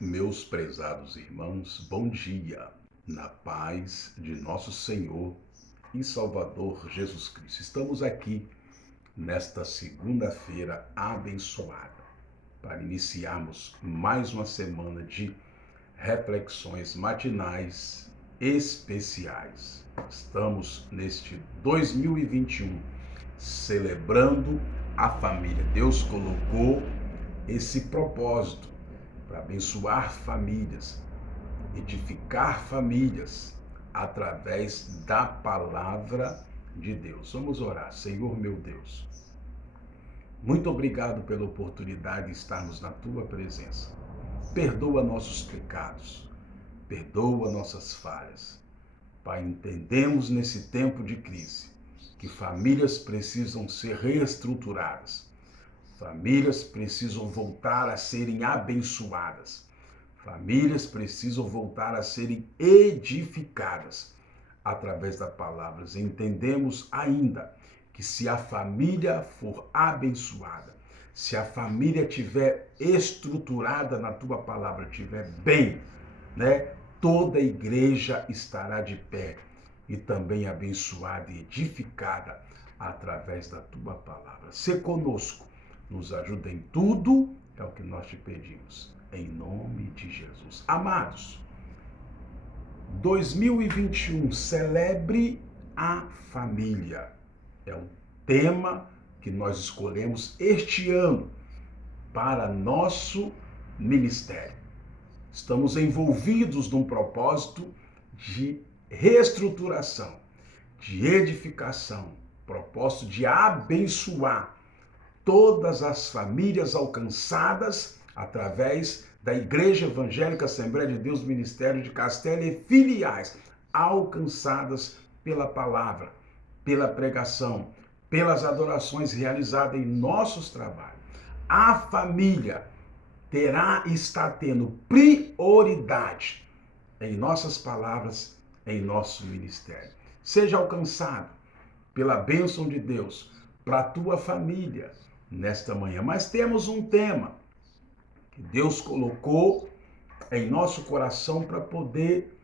Meus prezados irmãos, bom dia, na paz de nosso Senhor e Salvador Jesus Cristo. Estamos aqui nesta segunda-feira abençoada para iniciarmos mais uma semana de reflexões matinais especiais. Estamos neste 2021 celebrando a família. Deus colocou esse propósito para abençoar famílias, edificar famílias através da palavra de Deus. Vamos orar. Senhor meu Deus, muito obrigado pela oportunidade de estarmos na tua presença. Perdoa nossos pecados, perdoa nossas falhas. Pai, entendemos nesse tempo de crise que famílias precisam ser reestruturadas. Famílias precisam voltar a serem abençoadas. Famílias precisam voltar a serem edificadas através da palavra. Entendemos ainda que se a família for abençoada, se a família tiver estruturada na tua palavra, tiver bem, toda a igreja estará de pé e também abençoada e edificada através da tua palavra. Se conosco, nos ajuda em tudo, é o que nós te pedimos, em nome de Jesus. Amados, 2021, celebre a família. É um tema que nós escolhemos este ano para nosso ministério. Estamos envolvidos num propósito de reestruturação, de edificação, propósito de abençoar todas as famílias alcançadas através da Igreja Evangélica Assembleia de Deus Ministério de Castelo e filiais, alcançadas pela palavra, pela pregação, pelas adorações realizadas em nossos trabalhos. A família terá e está tendo prioridade em nossas palavras, em nosso ministério. Seja alcançado pela bênção de Deus para a tua família nesta manhã. Mas temos um tema que Deus colocou em nosso coração para poder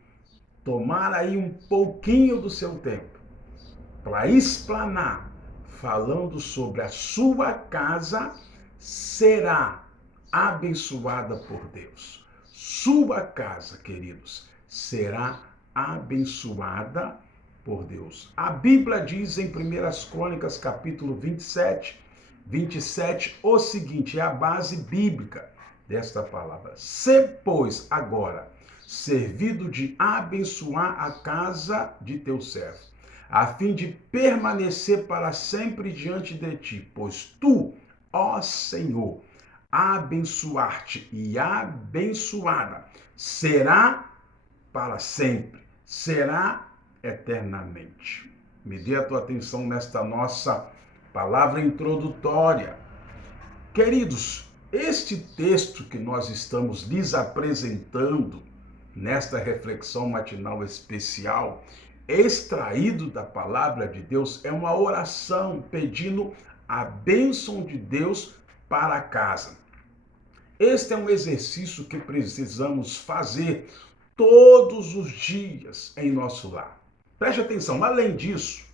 tomar aí um pouquinho do seu tempo, para explanar, falando sobre a sua casa será abençoada por Deus. Sua casa, queridos, será abençoada por Deus. A Bíblia diz em 1 Crônicas, capítulo 27, o seguinte, é a base bíblica desta palavra. Se, pois, agora, servido de abençoar a casa de teu servo, a fim de permanecer para sempre diante de ti, pois tu, ó Senhor, abençoar-te e abençoada será para sempre, será eternamente. Me dê a tua atenção nesta nossa palavra introdutória. Queridos, este texto que nós estamos lhes apresentando nesta reflexão matinal especial, extraído da palavra de Deus, é uma oração pedindo a bênção de Deus para a casa. Este é um exercício que precisamos fazer todos os dias em nosso lar. Preste atenção, além disso,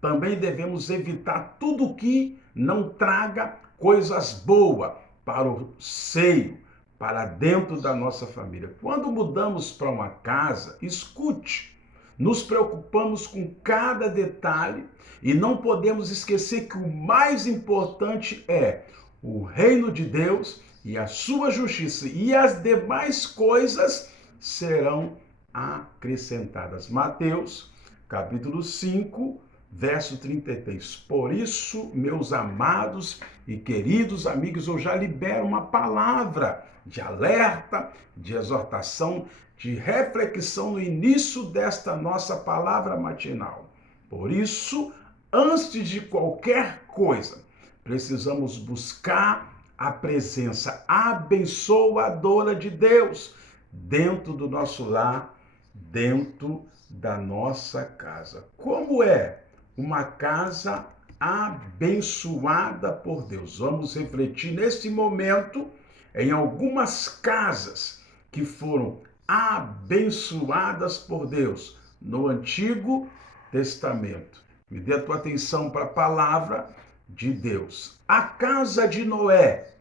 também devemos evitar tudo que não traga coisas boas para o seio, para dentro da nossa família. Quando mudamos para uma casa, escute, nos preocupamos com cada detalhe e não podemos esquecer que o mais importante é o reino de Deus e a sua justiça, e as demais coisas serão acrescentadas. Mateus, capítulo 5, verso 33. Por isso, meus amados e queridos amigos, eu já libero uma palavra de alerta, de exortação, de reflexão no início desta nossa palavra matinal. Por isso, antes de qualquer coisa, precisamos buscar a presença abençoadora de Deus dentro do nosso lar, dentro da nossa casa. Como é uma casa abençoada por Deus? Vamos refletir neste momento em algumas casas que foram abençoadas por Deus no Antigo Testamento. Me dê a tua atenção para a palavra de Deus. A casa de Noé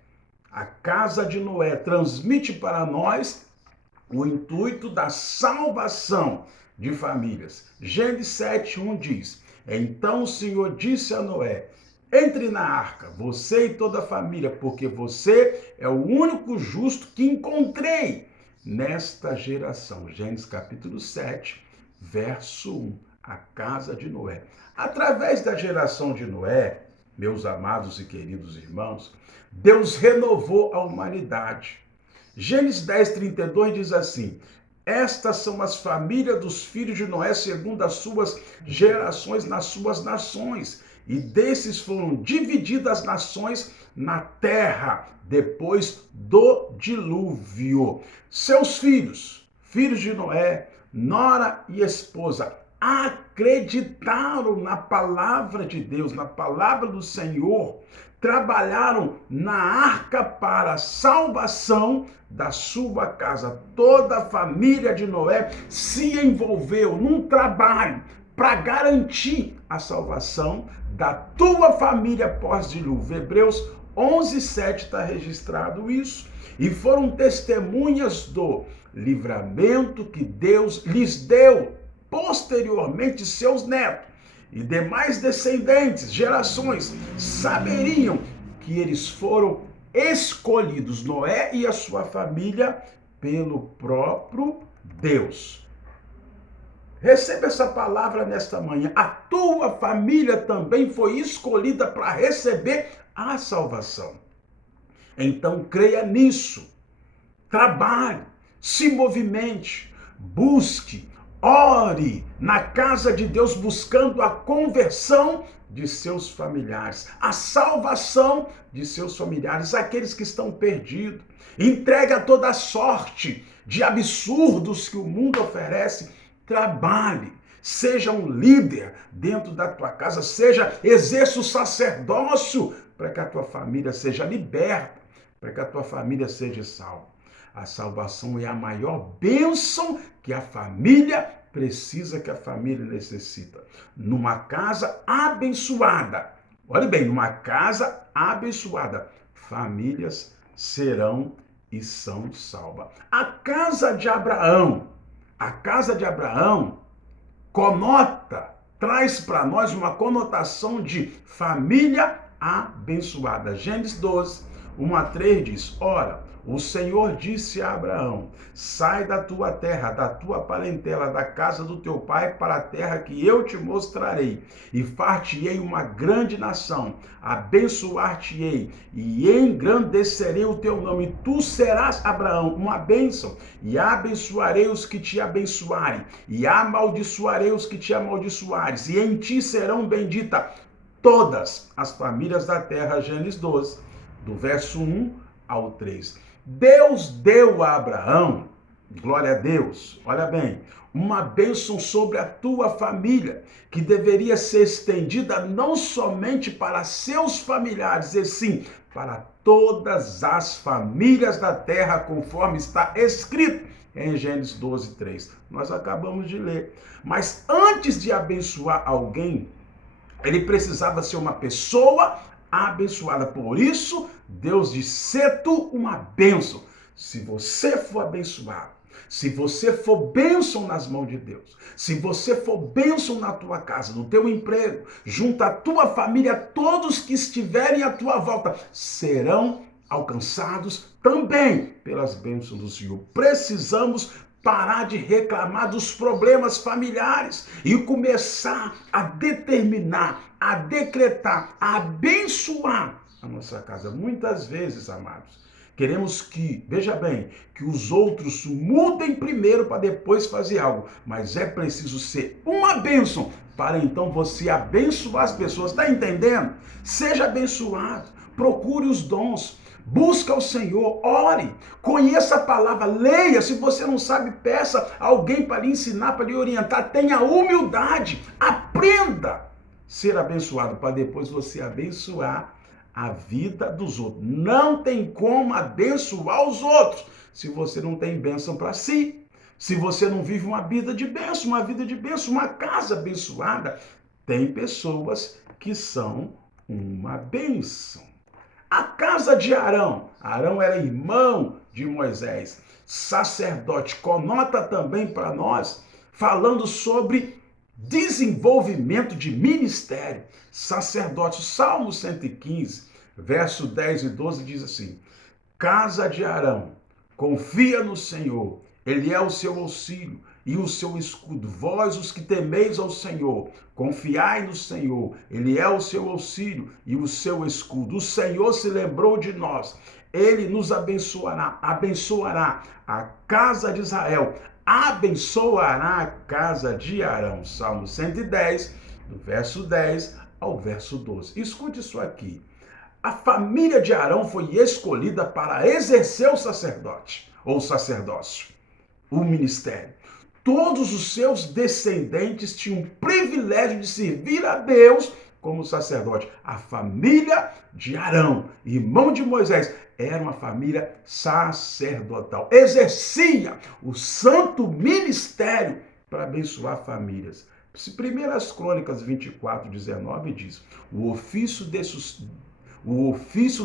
transmite para nós o intuito da salvação de famílias. Gênesis 7:1 diz: Então o Senhor disse a Noé: entre na arca, você e toda a família, porque você é o único justo que encontrei nesta geração. Gênesis capítulo 7, verso 1. A casa de Noé. Através da geração de Noé, meus amados e queridos irmãos, Deus renovou a humanidade. Gênesis 10:32 diz assim: estas são as famílias dos filhos de Noé segundo as suas gerações nas suas nações. E desses foram divididas as nações na terra depois do dilúvio. Seus filhos, filhos de Noé, nora e esposa, acreditaram na palavra de Deus, na palavra do Senhor, trabalharam na arca para a salvação da sua casa. Toda a família de Noé se envolveu num trabalho para garantir a salvação da tua família pós-dilúvio. Hebreus 11:7 está registrado isso. E foram testemunhas do livramento que Deus lhes deu posteriormente seus netos e demais descendentes, gerações, saberiam que eles foram escolhidos, Noé e a sua família, pelo próprio Deus. Receba essa palavra nesta manhã. A tua família também foi escolhida para receber a salvação. Então creia nisso. Trabalhe, se movimente, busque, ore na casa de Deus, buscando a conversão de seus familiares, a salvação de seus familiares, aqueles que estão perdidos. Entregue a toda sorte de absurdos que o mundo oferece. Trabalhe, seja um líder dentro da tua casa, exerça o sacerdócio para que a tua família seja liberta, para que a tua família seja salva. A salvação é a maior bênção que a família precisa, que a família necessita. Numa casa abençoada, olhe bem, numa casa abençoada, famílias serão e são salvas. A casa de Abraão traz para nós uma conotação de família abençoada. Gênesis 12, 1-3 diz: ora, o Senhor disse a Abraão: sai da tua terra, da tua parentela, da casa do teu pai, para a terra que eu te mostrarei, e far-te-ei uma grande nação, abençoar-te-ei, e engrandecerei o teu nome. Tu serás, Abraão, uma bênção, e abençoarei os que te abençoarem, e amaldiçoarei os que te amaldiçoares, e em ti serão benditas todas as famílias da terra. Gênesis 12, do verso 1-3. Deus deu a Abraão, glória a Deus, olha bem, uma bênção sobre a tua família, que deveria ser estendida não somente para seus familiares, e sim para todas as famílias da terra, conforme está escrito em Gênesis 12:3. Nós acabamos de ler. Mas antes de abençoar alguém, ele precisava ser uma pessoa abençoada. Por isso, Deus diz: sê tu uma bênção. Se você for abençoado, se você for bênção nas mãos de Deus, se você for bênção na tua casa, no teu emprego, junto à tua família, todos que estiverem à tua volta serão alcançados também pelas bênçãos do Senhor. Precisamos parar de reclamar dos problemas familiares e começar a determinar, a decretar, a abençoar a nossa casa. Muitas vezes, amados, queremos que, veja bem, que os outros mudem primeiro para depois fazer algo, mas é preciso ser uma bênção para então você abençoar as pessoas. Está entendendo? Seja abençoado, procure os dons. Busca o Senhor, ore, conheça a palavra, leia. Se você não sabe, peça alguém para lhe ensinar, para lhe orientar. Tenha humildade, aprenda a ser abençoado para depois você abençoar a vida dos outros. Não tem como abençoar os outros se você não tem bênção para si. Se você não vive uma vida de bênção, uma casa abençoada, tem pessoas que são uma bênção. A casa de Arão. Arão era irmão de Moisés, sacerdote. Conota também para nós, falando sobre desenvolvimento de ministério. Sacerdote. Salmo 115, verso 10 e 12 diz assim: Casa de Arão, confia no Senhor, ele é o seu auxílio e o seu escudo. Vós, os que temeis ao Senhor, confiai no Senhor, ele é o seu auxílio e o seu escudo. O Senhor se lembrou de nós, ele nos abençoará a casa de Israel, abençoará a casa de Arão. Salmo 110, do verso 10 ao verso 12. Escute isso aqui. A família de Arão foi escolhida para exercer o sacerdote, ou sacerdócio, o ministério. Todos os seus descendentes tinham o privilégio de servir a Deus como sacerdote. A família de Arão, irmão de Moisés, era uma família sacerdotal. Exercia o santo ministério para abençoar famílias. 1 Crônicas 24, 19 diz: o ofício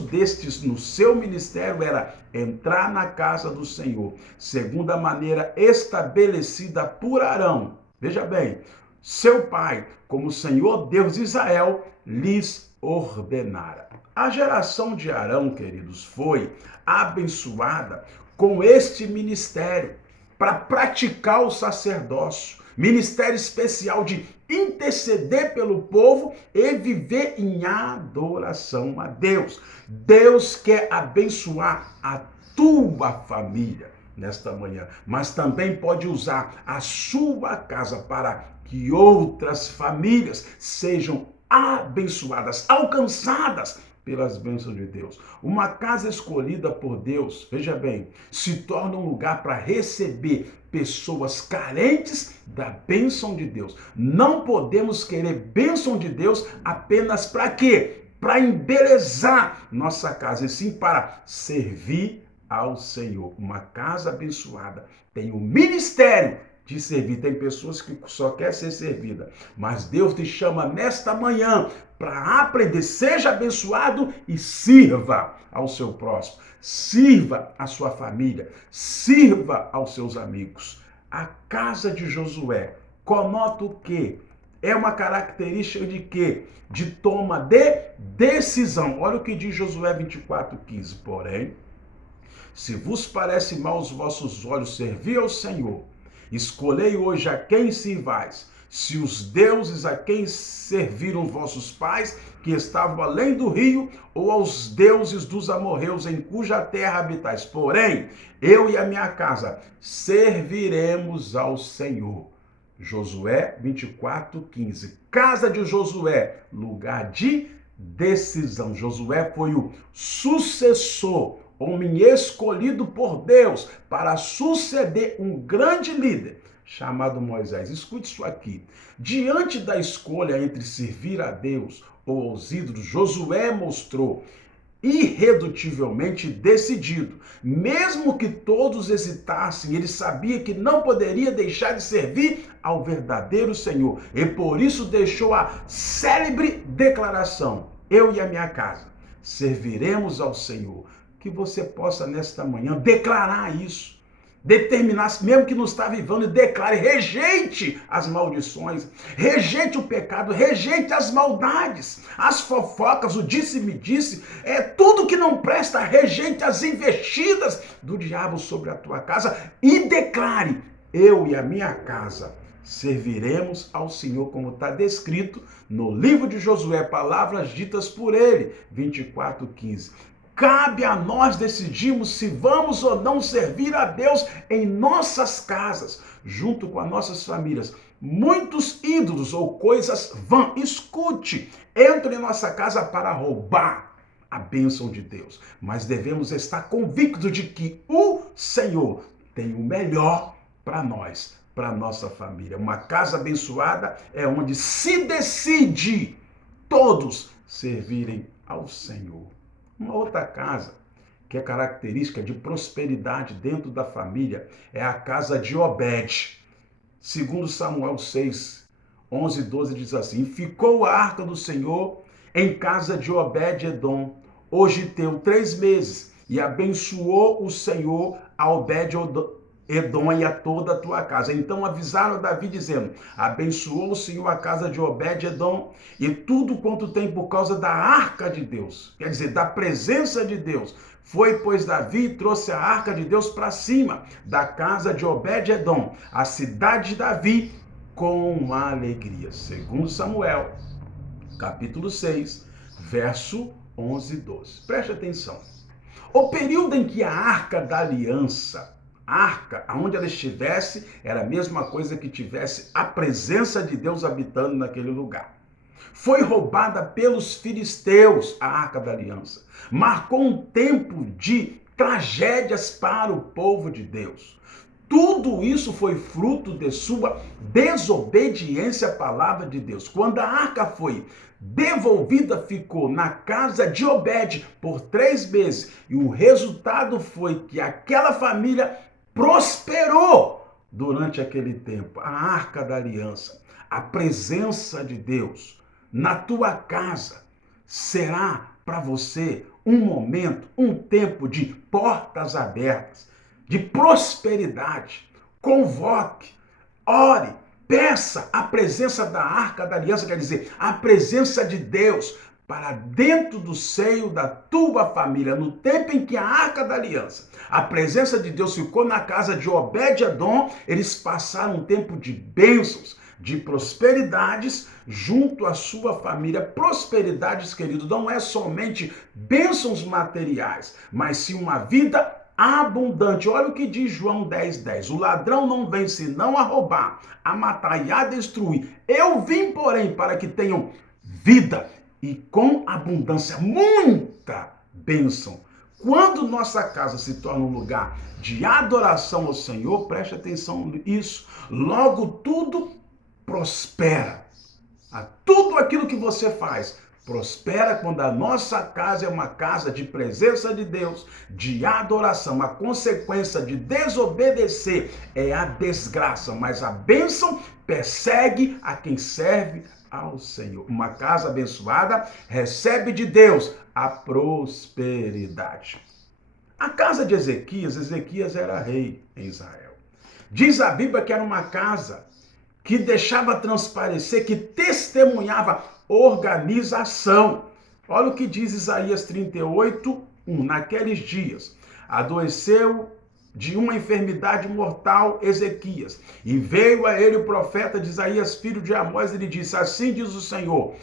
destes no seu ministério era entrar na casa do Senhor, segundo a maneira estabelecida por Arão. Veja bem, seu pai, como Senhor Deus de Israel, lhes ordenara. A geração de Arão, queridos, foi abençoada com este ministério para praticar o sacerdócio. Ministério especial de interceder pelo povo e viver em adoração a Deus. Deus quer abençoar a tua família nesta manhã, mas também pode usar a sua casa para que outras famílias sejam abençoadas, alcançadas pelas bênçãos de Deus. Uma casa escolhida por Deus, veja bem, se torna um lugar para receber pessoas carentes da bênção de Deus. Não podemos querer bênção de Deus apenas para quê? Para embelezar nossa casa, e sim para servir ao Senhor. Uma casa abençoada tem o ministério de servir. Tem pessoas que só querem ser servida, mas Deus te chama nesta manhã para aprender. Seja abençoado e sirva ao seu próximo. Sirva a sua família, sirva aos seus amigos. A casa de Josué conota o quê? É uma característica de quê? De toma de decisão. Olha o que diz Josué 24:15. Porém, se vos parece mal aos vossos olhos servir ao Senhor, escolhei hoje a quem sirvais, se os deuses a quem serviram vossos pais, que estavam além do rio, ou aos deuses dos amorreus em cuja terra habitais. Porém, eu e a minha casa serviremos ao Senhor. Josué 24:15. Casa de Josué, lugar de decisão. Josué foi o sucessor, homem escolhido por Deus para suceder um grande líder chamado Moisés. Escute isso aqui. Diante da escolha entre servir a Deus ou aos ídolos, Josué mostrou irredutivelmente decidido. Mesmo que todos hesitassem, ele sabia que não poderia deixar de servir ao verdadeiro Senhor. E por isso deixou a célebre declaração: eu e a minha casa serviremos ao Senhor. Que você possa nesta manhã declarar isso. Determinar, mesmo que não está vivendo, e declare, rejeite as maldições, rejeite o pecado, rejeite as maldades, as fofocas, o disse-me-disse, tudo que não presta, rejeite as investidas do diabo sobre a tua casa e declare: eu e a minha casa serviremos ao Senhor, como está descrito no livro de Josué, palavras ditas por ele, 24:15. Cabe a nós decidirmos se vamos ou não servir a Deus em nossas casas, junto com as nossas famílias. Muitos ídolos ou coisas vão, escute, entram em nossa casa para roubar a bênção de Deus. Mas devemos estar convictos de que o Senhor tem o melhor para nós, para a nossa família. Uma casa abençoada é onde se decide todos servirem ao Senhor. Uma outra casa que é característica de prosperidade dentro da família, é a casa de Obed. Segundo Samuel 6, 11 e 12 diz assim: e ficou a arca do Senhor em casa de Obed-edom, Ogiteu, 3 meses, e abençoou o Senhor a Obed-edom e a toda a tua casa. Então avisaram a Davi dizendo: abençoou o Senhor a casa de Obed-edom e tudo quanto tem por causa da arca de Deus, quer dizer, da presença de Deus. Foi, pois, Davi e trouxe a arca de Deus para cima da casa de Obed-edom, a cidade de Davi, com alegria. Segundo Samuel, capítulo 6, verso 11 e 12. Preste atenção. O período em que a arca da aliança, arca, aonde ela estivesse, era a mesma coisa que tivesse a presença de Deus habitando naquele lugar. Foi roubada pelos filisteus, a arca da aliança. Marcou um tempo de tragédias para o povo de Deus. Tudo isso foi fruto de sua desobediência à palavra de Deus. Quando a arca foi devolvida, ficou na casa de Obed por 3 meses. E o resultado foi que aquela família prosperou durante aquele tempo. A arca da aliança, a presença de Deus na tua casa será para você um momento, um tempo de portas abertas, de prosperidade. Convoque, ore, peça a presença da arca da aliança, quer dizer, a presença de Deus para dentro do seio da tua família. No tempo em que a arca da aliança, a presença de Deus ficou na casa de Obed-edom, eles passaram um tempo de bênçãos, de prosperidades junto à sua família. Prosperidades, querido, não é somente bênçãos materiais, mas sim uma vida abundante. Olha o que diz João 10:10. O ladrão não vem senão a roubar, a matar e a destruir. Eu vim, porém, para que tenham vida e com abundância, muita bênção. Quando nossa casa se torna um lugar de adoração ao Senhor, preste atenção nisso, logo tudo prospera. Tudo aquilo que você faz prospera quando a nossa casa é uma casa de presença de Deus, de adoração. A consequência de desobedecer é a desgraça, mas a bênção persegue a quem serve ao Senhor. Uma casa abençoada recebe de Deus a prosperidade. A casa de Ezequias era rei em Israel. Diz a Bíblia que era uma casa que deixava transparecer, que testemunhava organização. Olha o que diz Isaías 38:1. Naqueles dias, adoeceu de uma enfermidade mortal Ezequias, e veio a ele o profeta de Isaías, filho de Amós, e lhe disse: assim diz o Senhor,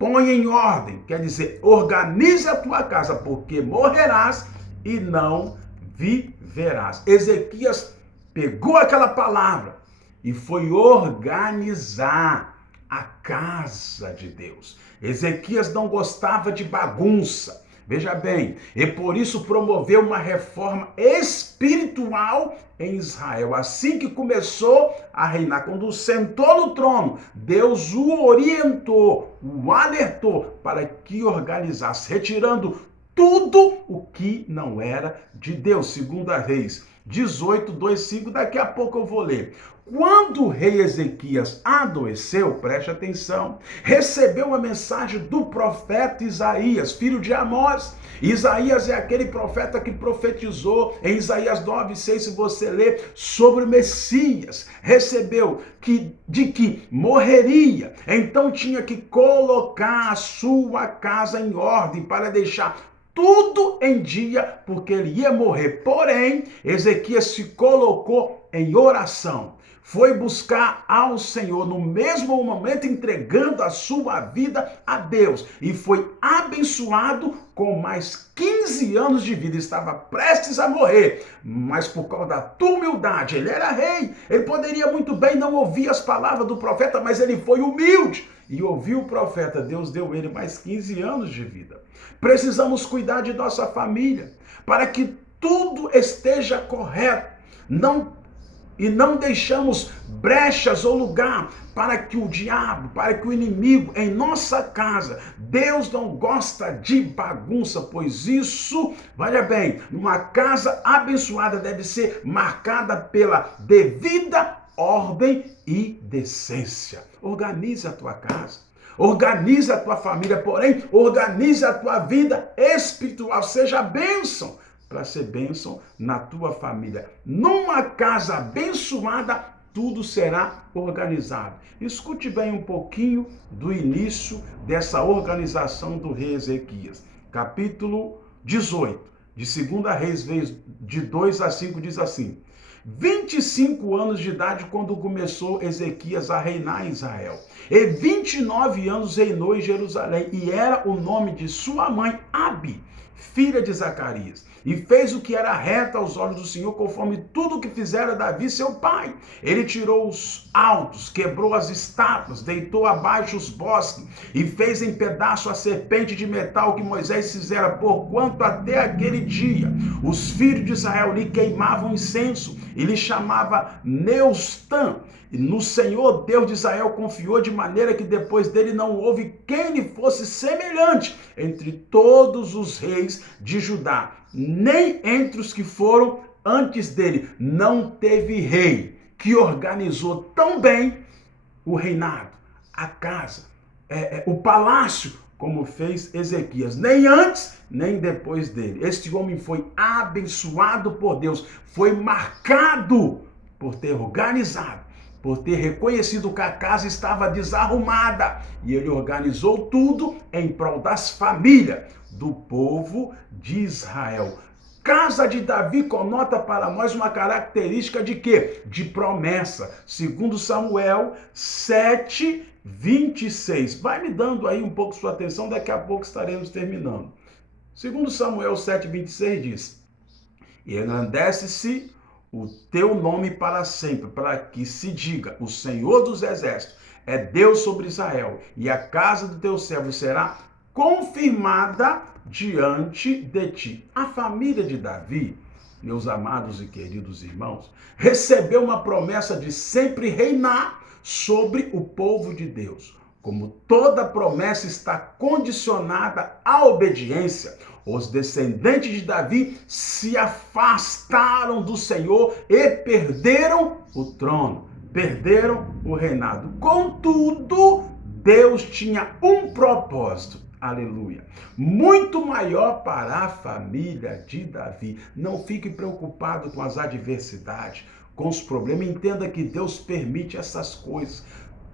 põe em ordem, quer dizer, organiza a tua casa, porque morrerás e não viverás. Ezequias pegou aquela palavra e foi organizar a casa de Deus. Ezequias não gostava de bagunça, veja bem, e por isso promoveu uma reforma espiritual em Israel. Assim que começou a reinar, quando sentou no trono, Deus o orientou, o alertou para que organizasse, retirando tudo o que não era de Deus. 2 Reis 18:2-5, daqui a pouco eu vou ler. Quando o rei Ezequias adoeceu, preste atenção, recebeu a mensagem do profeta Isaías, filho de Amós. Isaías é aquele profeta que profetizou em Isaías 9:6, se você ler, sobre o Messias. Recebeu de que morreria, então tinha que colocar a sua casa em ordem para deixar tudo em dia, porque ele ia morrer. Porém, Ezequias se colocou em oração, foi buscar ao Senhor, no mesmo momento entregando a sua vida a Deus, e foi abençoado com mais 15 anos de vida. Estava prestes a morrer, mas por causa da tua humildade, ele era rei, ele poderia muito bem não ouvir as palavras do profeta, mas ele foi humilde e ouviu o profeta. Deus deu ele mais 15 anos de vida. Precisamos cuidar de nossa família para que tudo esteja correto. Não e não deixamos brechas ou lugar para que o diabo, para que o inimigo em nossa casa. Deus não gosta de bagunça, pois isso, veja bem, uma casa abençoada deve ser marcada pela devida ordem e decência. Organize a tua casa. Organize a tua família, porém, organize a tua vida espiritual. Seja bênção para ser bênção na tua família. Numa casa abençoada, tudo será organizado. Escute bem um pouquinho do início dessa organização do rei Ezequias. Capítulo 18, de 2 Reis, de 2 a 5, diz assim: 25 anos de idade quando começou Ezequias a reinar em Israel. E 29 anos reinou em Jerusalém, e era o nome de sua mãe Abi, filha de Zacarias. E fez o que era reto aos olhos do Senhor, conforme tudo o que fizera Davi, seu pai. Ele tirou os altos, quebrou as estátuas, deitou abaixo os bosques, e fez em pedaço a serpente de metal que Moisés fizera, porquanto até aquele dia os filhos de Israel lhe queimavam incenso, e lhe chamava Neustã. E no Senhor Deus de Israel confiou, de maneira que depois dele não houve quem lhe fosse semelhante entre todos os reis de Judá, nem entre os que foram antes dele. Não teve rei que organizou tão bem o reinado, a casa, o palácio, como fez Ezequias, nem antes, nem depois dele. Este homem foi abençoado por Deus, foi marcado por ter organizado, por ter reconhecido que a casa estava desarrumada, e ele organizou tudo em prol das famílias do povo de Israel. Casa de Davi conota para nós uma característica de quê? De promessa. Segundo Samuel 7, 26. Vai me dando aí um pouco sua atenção, daqui a pouco estaremos terminando. Segundo Samuel 7, 26 diz: e engrandece-se o teu nome para sempre, para que se diga: o Senhor dos Exércitos é Deus sobre Israel, e a casa do teu servo será confirmada diante de ti. A família de Davi, meus amados e queridos irmãos, recebeu uma promessa de sempre reinar sobre o povo de Deus. Como toda promessa está condicionada à obediência, os descendentes de Davi se afastaram do Senhor e perderam o trono, perderam o reinado. Contudo, Deus tinha um propósito, aleluia, muito maior para a família de Davi. Não fique preocupado com as adversidades, com os problemas. Entenda que Deus permite essas coisas.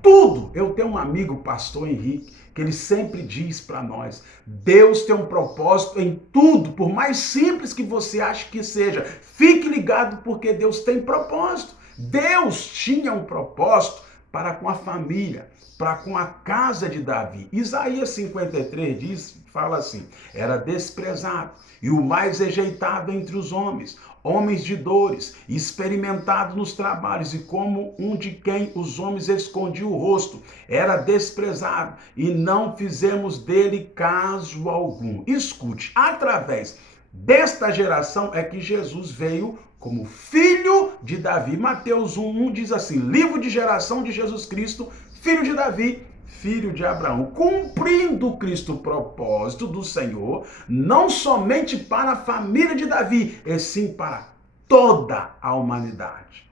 Tudo. Eu tenho um amigo, pastor Henrique, que ele sempre diz para nós: Deus tem um propósito em tudo, por mais simples que você ache que seja. Fique ligado, porque Deus tem propósito. Deus tinha um propósito para com a família, para com a casa de Davi. Isaías 53 fala assim: era desprezado e o mais rejeitado entre os homens, homens de dores, experimentado nos trabalhos, e como um de quem os homens escondiam o rosto, era desprezado, e não fizemos dele caso algum. Escute, através desta geração é que Jesus veio como filho de Davi. Mateus 1:1 diz assim: livro de geração de Jesus Cristo, filho de Davi, filho de Abraão, cumprindo Cristo o propósito do Senhor, não somente para a família de Davi, e sim para toda a humanidade.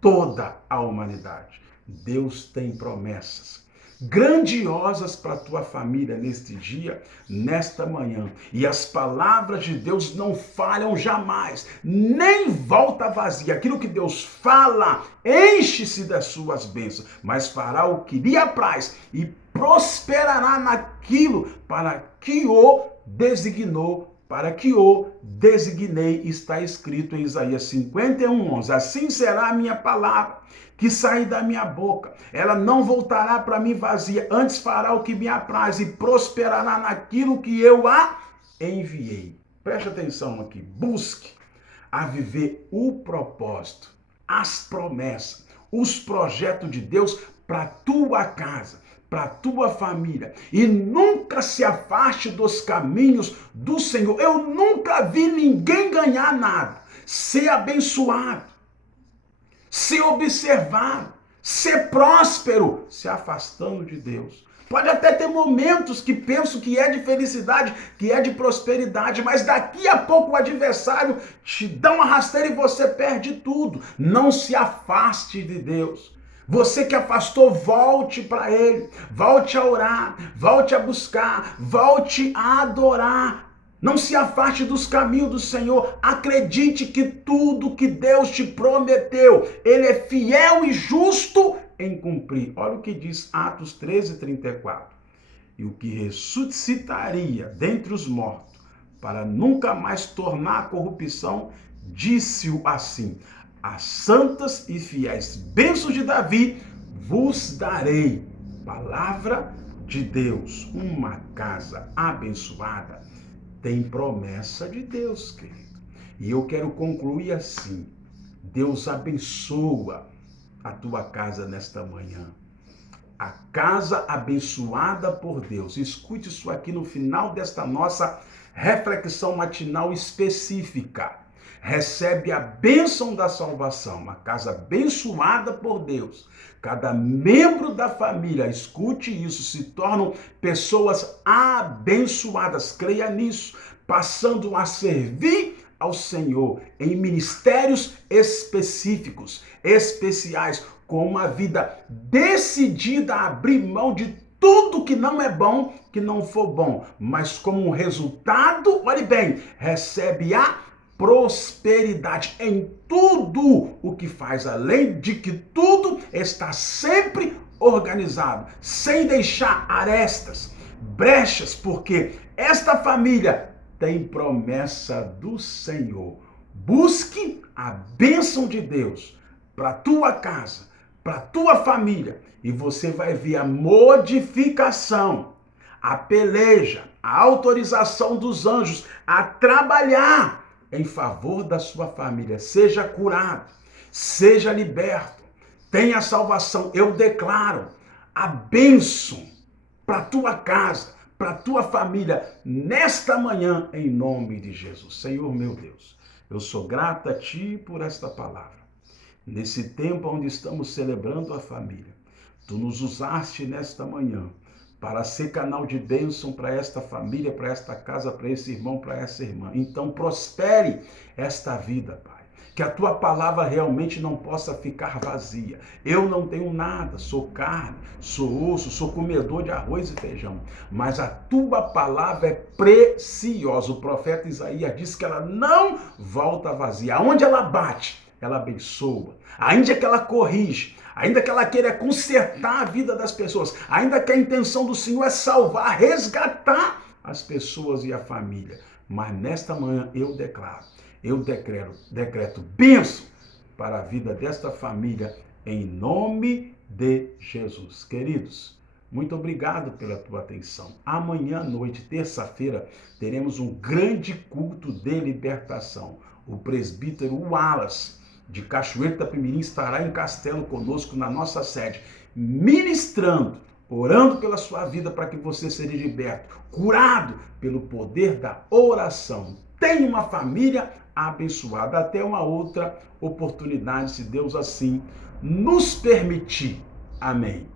Toda a humanidade. Deus tem promessas grandiosas para a tua família neste dia, nesta manhã. E as palavras de Deus não falham jamais, nem volta vazia. Aquilo que Deus fala, enche-se das suas bênçãos, mas fará o que lhe apraz e prosperará naquilo para que o designou, para que o designei, está escrito em Isaías 51:11. Assim será a minha palavra que sair da minha boca. Ela não voltará para mim vazia, antes fará o que me apraz e prosperará naquilo que eu a enviei. Preste atenção aqui, busque a viver o propósito, as promessas, os projetos de Deus para a tua casa, para a tua família, e nunca se afaste dos caminhos do Senhor. Eu nunca vi ninguém ganhar nada, ser abençoado, ser observado, ser próspero, se afastando de Deus. Pode até ter momentos que penso que é de felicidade, que é de prosperidade, mas daqui a pouco o adversário te dá uma rasteira e você perde tudo. Não se afaste de Deus. Você que afastou, volte para Ele, volte a orar, volte a buscar, volte a adorar. Não se afaste dos caminhos do Senhor. Acredite que tudo que Deus te prometeu, Ele é fiel e justo em cumprir. Olha o que diz Atos 13:34. E o que ressuscitaria dentre os mortos, para nunca mais tornar a corrupção, disse-o assim: as santas e fiéis bênçãos de Davi vos darei. Palavra de Deus, uma casa abençoada, tem promessa de Deus, querido. E eu quero concluir assim: Deus abençoa a tua casa nesta manhã. A casa abençoada por Deus. Escute isso aqui no final desta nossa reflexão matinal específica. Recebe a bênção da salvação, uma casa abençoada por Deus. Cada membro da família, escute isso, se tornam pessoas abençoadas. Creia nisso, passando a servir ao Senhor em ministérios específicos, especiais, com uma vida decidida a abrir mão de tudo que não é bom, que não for bom, mas como um resultado, olhe bem, recebe a prosperidade em tudo o que faz, além de que tudo está sempre organizado, sem deixar arestas, brechas, porque esta família tem promessa do Senhor. Busque a bênção de Deus para a tua casa, para a tua família, e você vai ver a modificação, a peleja, a autorização dos anjos a trabalhar em favor da sua família. Seja curado, seja liberto, tenha salvação. Eu declaro a bênção para a tua casa, para a tua família, nesta manhã, em nome de Jesus. Senhor meu Deus, eu sou grato a Ti por esta palavra. Nesse tempo onde estamos celebrando a família, Tu nos usaste nesta manhã para ser canal de bênção para esta família, para esta casa, para esse irmão, para essa irmã. Então prospere esta vida, Pai. Que a Tua palavra realmente não possa ficar vazia. Eu não tenho nada, sou carne, sou osso, sou comedor de arroz e feijão. Mas a Tua palavra é preciosa. O profeta Isaías disse que ela não volta vazia. Aonde ela bate, ela abençoa. Ainda que ela corrige, ainda que ela queira consertar a vida das pessoas, ainda que a intenção do Senhor é salvar, resgatar as pessoas e a família. Mas nesta manhã eu decreto bênção para a vida desta família, em nome de Jesus. Queridos, muito obrigado pela tua atenção. Amanhã à noite, terça-feira, teremos um grande culto de libertação. O presbítero Wallace, de Cachoeiro da Pimirim, estará em Castelo conosco na nossa sede, ministrando, orando pela sua vida para que você seja liberto, curado pelo poder da oração. Tenha uma família abençoada. Até uma outra oportunidade, se Deus assim nos permitir. Amém.